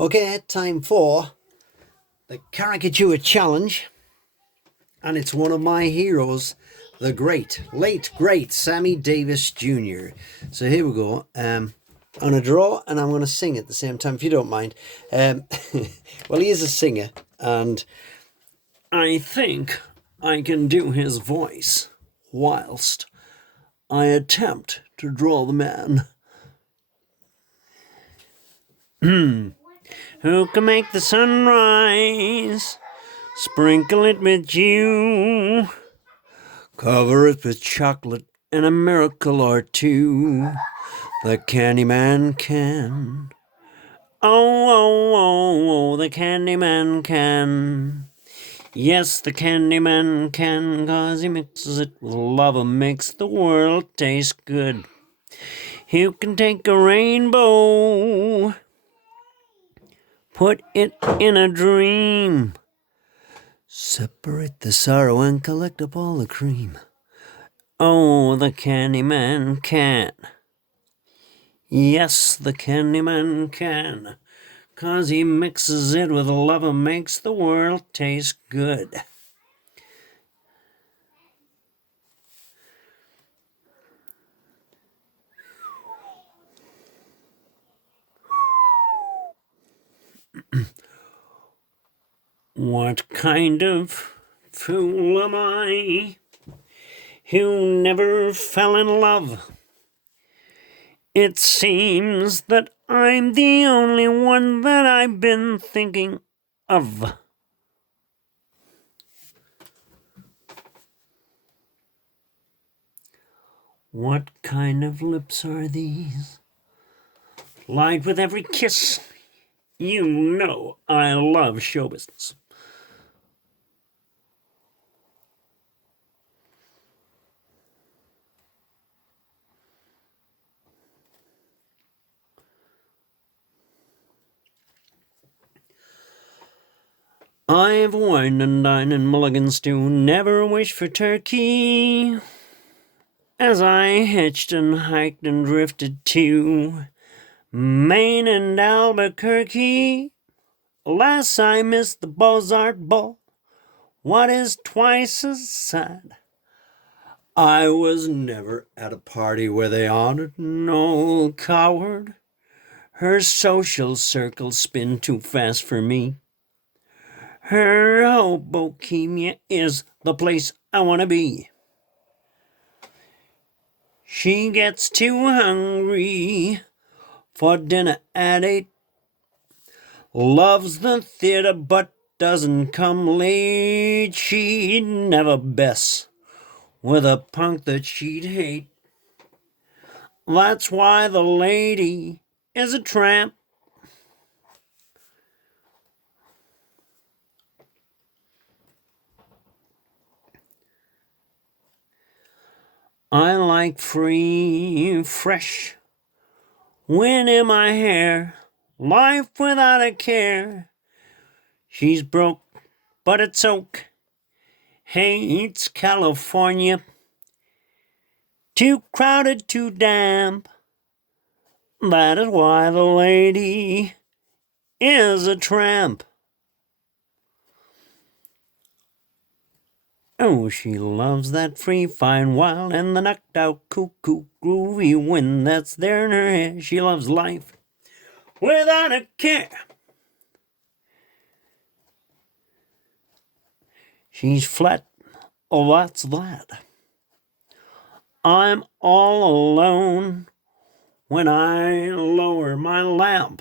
Okay, time for the caricature challenge, and it's one of my heroes, the late great Sammy Davis Jr. So here we go. I'm gonna draw and I'm gonna sing at the same time, if you don't mind. Well, he is a singer, and I think I can do his voice whilst I attempt to draw the man. Who can make the sun rise? Sprinkle it with dew. Cover it with chocolate and a miracle or two. The Candyman can. Oh, the Candyman can. Yes, the Candyman can, 'cause he mixes it with love and makes the world taste good. You can take a rainbow, put it in a dream. Separate the sorrow and collect up all the cream. Oh, the Candyman can. Yes, the Candyman can, 'cause he mixes it with love and makes the world taste good. What kind of fool am I who never fell in love? It seems that I'm the only one that I've been thinking of. What kind of lips are these? Lied with every kiss. You know I love show business. I've wined and dined in Mulligan stew, never wished for turkey. As I hitched and hiked and drifted to Maine and Albuquerque, alas, I missed the Beaux-Arts ball. What is twice as sad? I was never at a party where they honored no coward. Her social circles spin too fast for me. Her Hobohemia is the place I want to be. She gets too hungry for dinner at 8. Loves the theater but doesn't come late. She'd never mess with a punk that she'd hate. That's why the lady is a tramp. I like free, fresh wind in my hair, life without a care. She's broke, but it's oak, hates California. Too crowded, too damp. That is why the lady is a tramp. Oh, she loves that free, fine, wild, and the knocked out, cuckoo, groovy wind that's there in her hair. She loves life without a care. She's flat, oh, that's that. I'm all alone when I lower my lamp.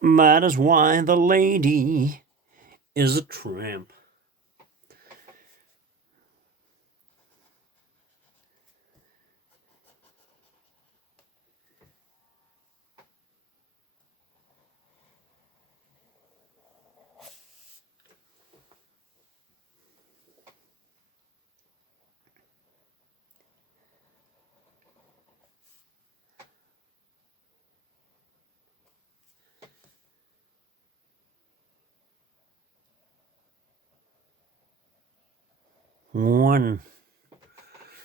That is why the lady is a tramp. One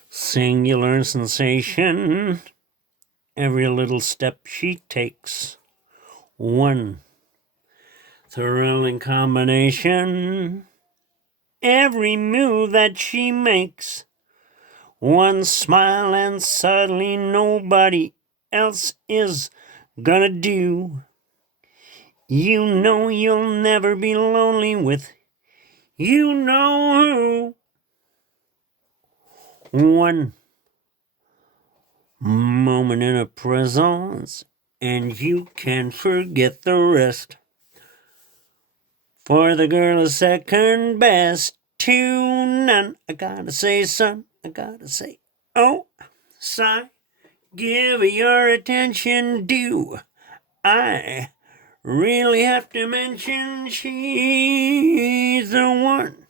singular sensation every little step she takes. One thrilling combination, every move that she makes. One smile and suddenly nobody else is gonna do. You know you'll never be lonely with you know who. One moment in her presence and you can forget the rest. For the girl is second best to none. I gotta say, son, I gotta say, oh, sigh, give your attention due. I really have to mention she's the one.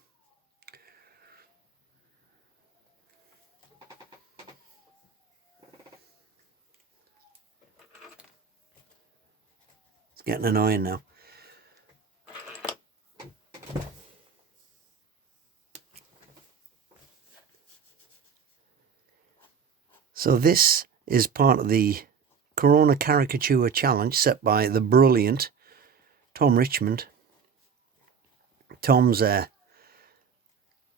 It's getting annoying now. So this is part of the Corona Caricature Challenge set by the brilliant Tom Richmond. Tom's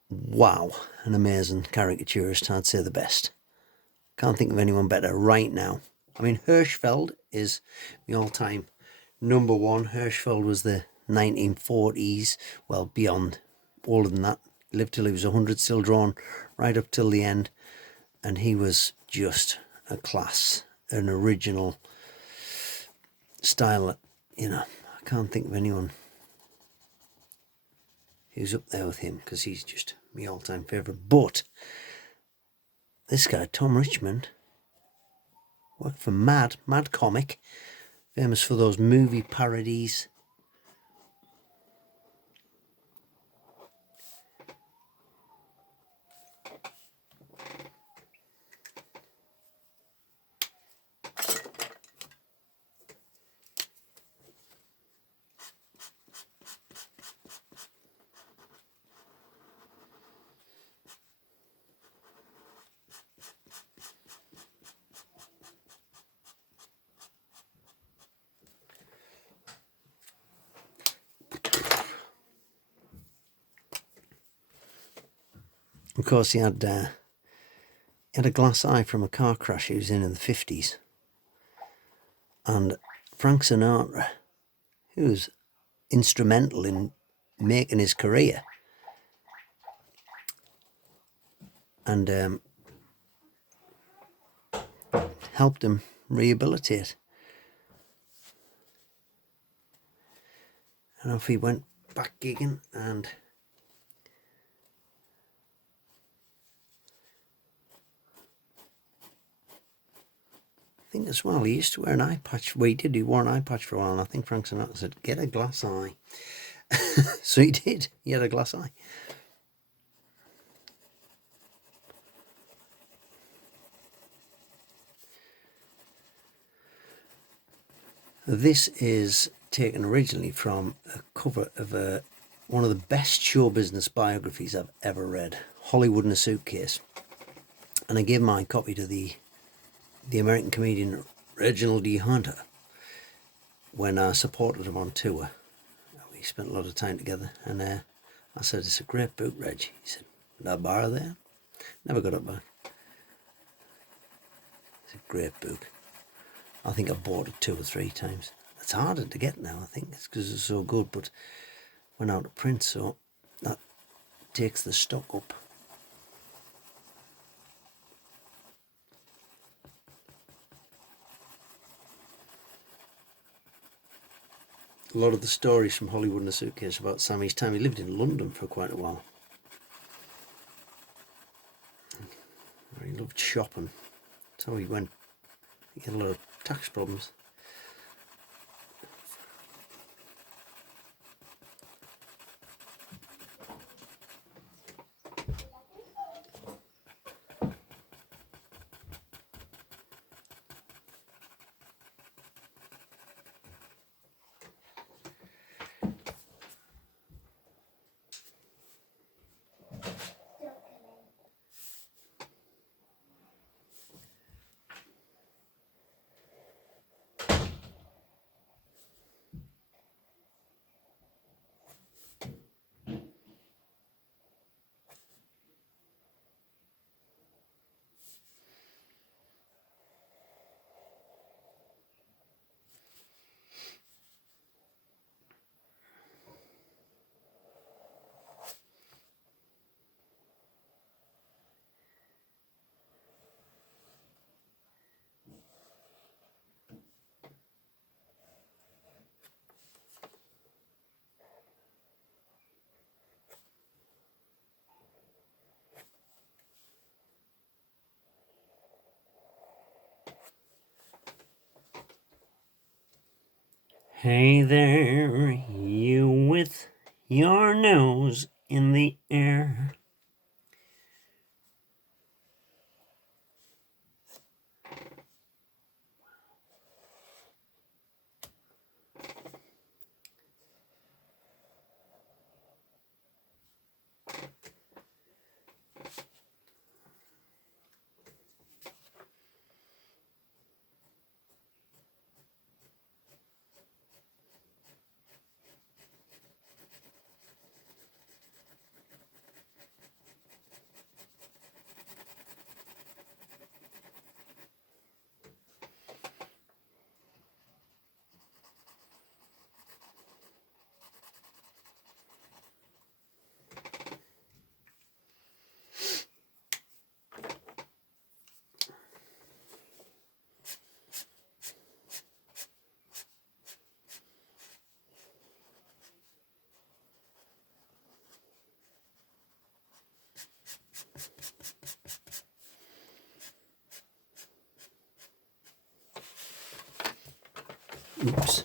wow, an amazing caricaturist. I'd say the best. Can't think of anyone better right now. I mean, Hirschfeld is the all-time number one. Hirschfeld was the 1940s, well, beyond, older than that. Lived till he was 100, still drawn right up till the end. And he was just a class, an original style. You know, I can't think of anyone who's up there with him because he's just my all-time favourite. But this guy, Tom Richmond, worked for Mad Comic, famous for those movie parodies. Of course, he had a glass eye from a car crash he was in the 50s. And Frank Sinatra, who was instrumental in making his career, and helped him rehabilitate. And off he went back gigging, and I think as well he used to wear an eye patch. Well, he wore an eye patch for a while, and I think Frank Sinatra said, get a glass eye. So he did. He had a glass eye. This is taken originally from a cover of one of the best show business biographies I've ever read, Hollywood In A Suitcase. And I gave my copy to the American comedian Reginald D. Hunter when I supported him on tour. We spent a lot of time together, and I said, it's a great book, Reg. He said, did I borrow that? Never got it back. It's a great book. I think I bought it 2 or 3 times. It's harder to get now, I think. It's because it's so good, but went out of print, so that takes the stock up. A lot of the stories from Hollywood In A Suitcase about Sammy's time. He lived in London for quite a while. He loved shopping. So he went. He had a lot of tax problems. Hey there, you with your nose in the air. Oops.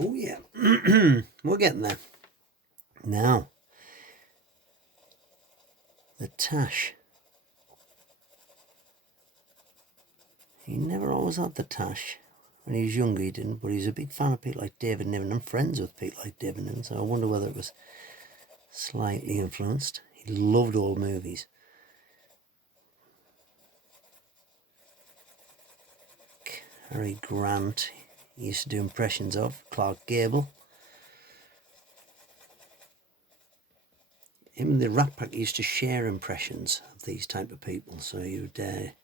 Oh yeah, we're getting there. Now, the Tush. He never always had the Tush. When he was younger he didn't, but he's a big fan of people like David Niven and friends with people like David Niven, so I wonder whether it was slightly influenced. He loved old movies. Cary Grant, he used to do impressions of. Clark Gable. Him and the Rat Pack used to share impressions of these type of people, so you'd they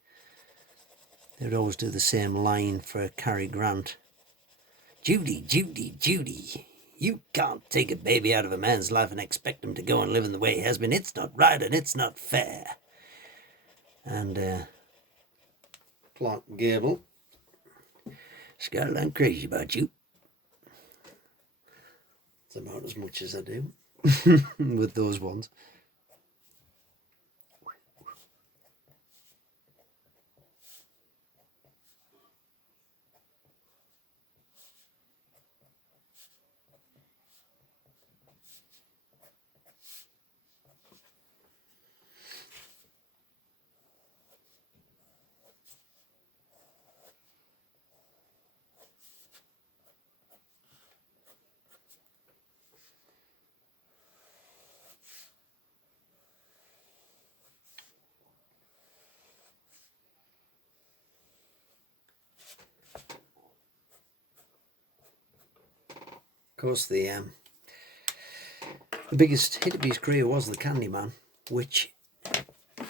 would always do the same line for Cary Grant. Judy, Judy, Judy, you can't take a baby out of a man's life and expect him to go on living the way he has been. It's not right and it's not fair. And Clark Gable, Scarlet, I'm crazy about you. It's about as much as I do with those ones. course, the biggest hit of his career was the Candyman, which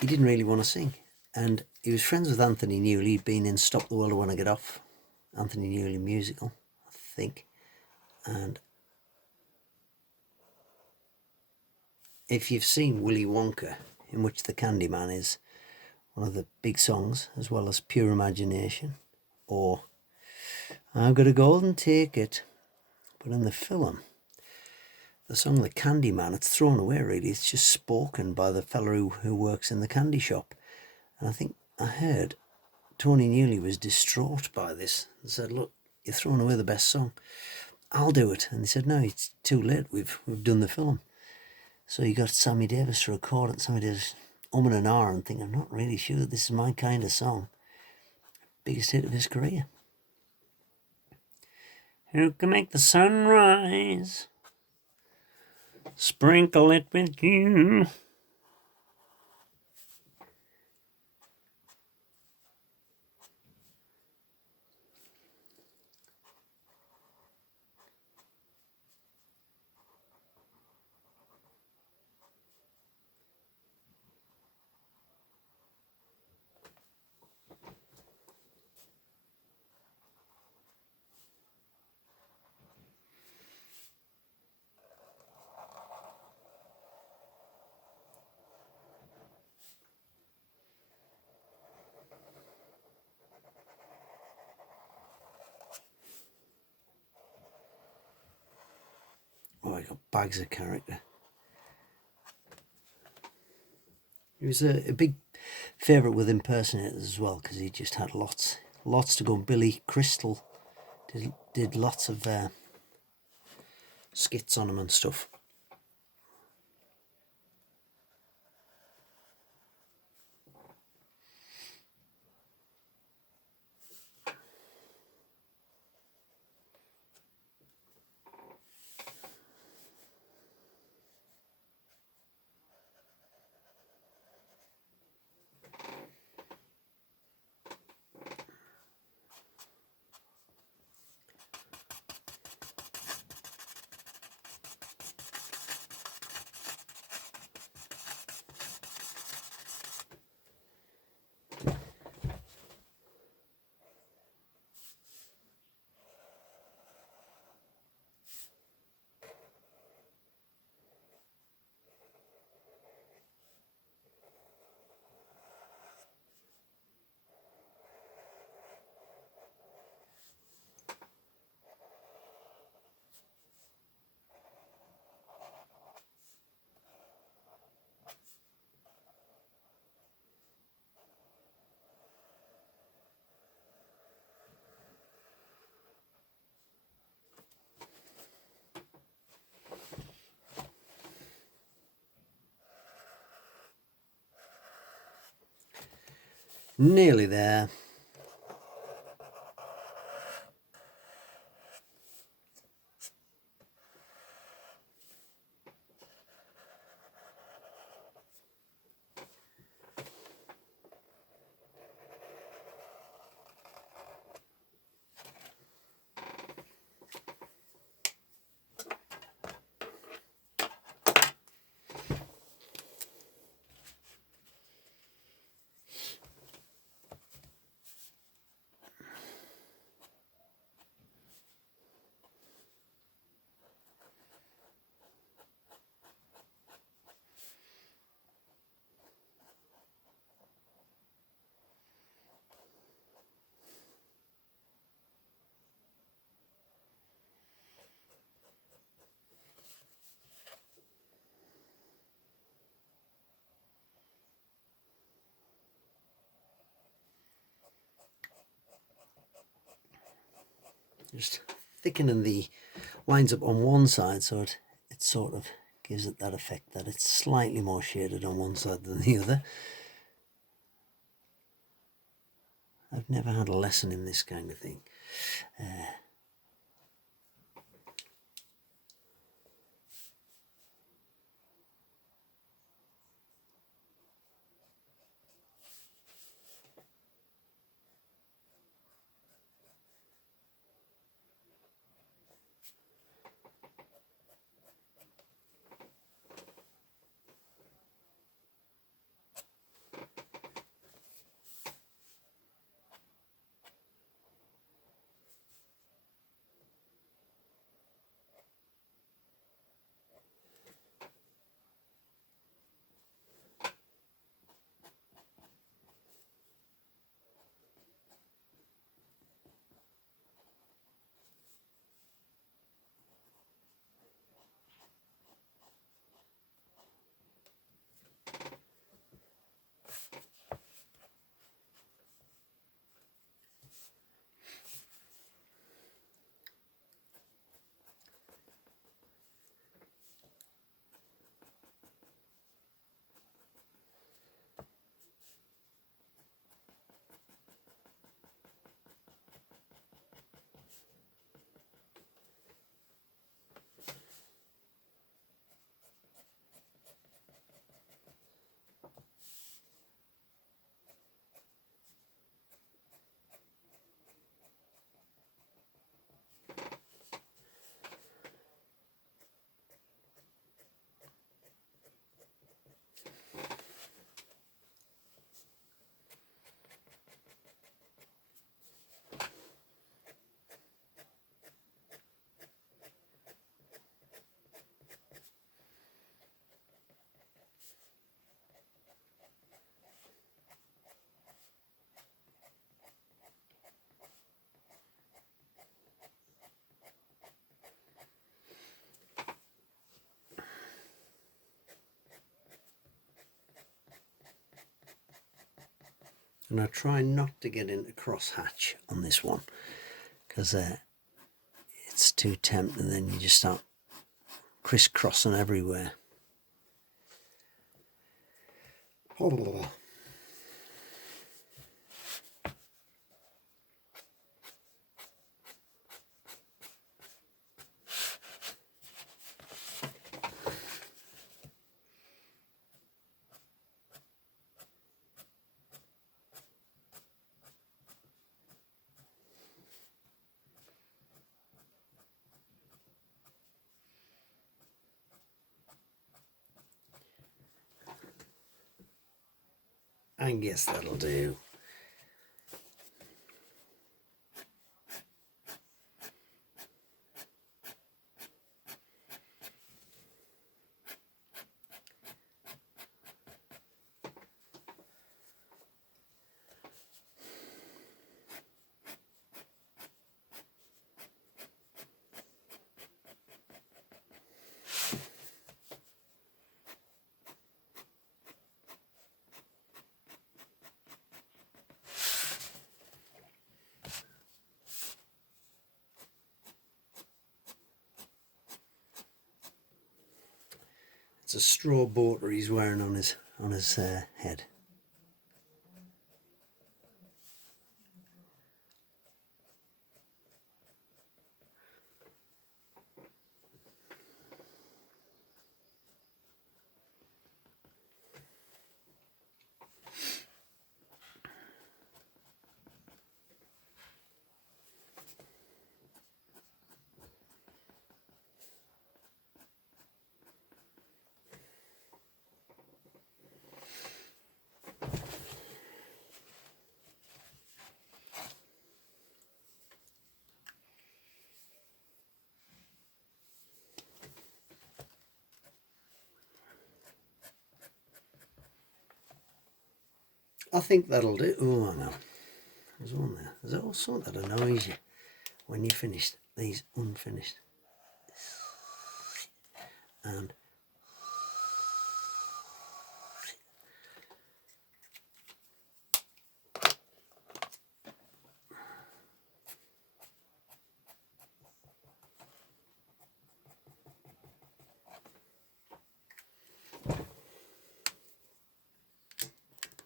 he didn't really want to sing. And he was friends with Anthony Newley. He'd been in Stop the World I Want to Get Off, Anthony Newley musical, I think. And if you've seen Willy Wonka, in which the Candyman is one of the big songs, as well as Pure Imagination, or I've Got a Golden Ticket. But in the film, the song The Candyman, it's thrown away really. It's just spoken by the fella who works in the candy shop. And I think I heard Tony Newley was distraught by this and said, look, you're throwing away the best song. I'll do it. And he said, no, it's too late. We've done the film. So he got Sammy Davis to record it. Sammy Davis and an hour and thinking, I'm not really sure that this is my kind of song. Biggest hit of his career. Who can make the sun rise? Sprinkle it with you. Oh, I got bags of character. He was a big favourite with impersonators as well, because he just had lots to go. Billy Crystal did lots of skits on him and stuff. Nearly there. Just thickening the lines up on one side so it sort of gives it that effect that it's slightly more shaded on one side than the other. I've never had a lesson in this kind of thing. I'm going to try not to get into crosshatch on this one, because it's too tempting, then you just start crisscrossing everywhere. Oh. I guess that'll do. It's a straw border he's wearing on his head. I think that'll do. Oh, I know. There's one there. There's also that annoys you when you finished these unfinished. And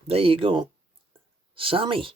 there you go. Sammy.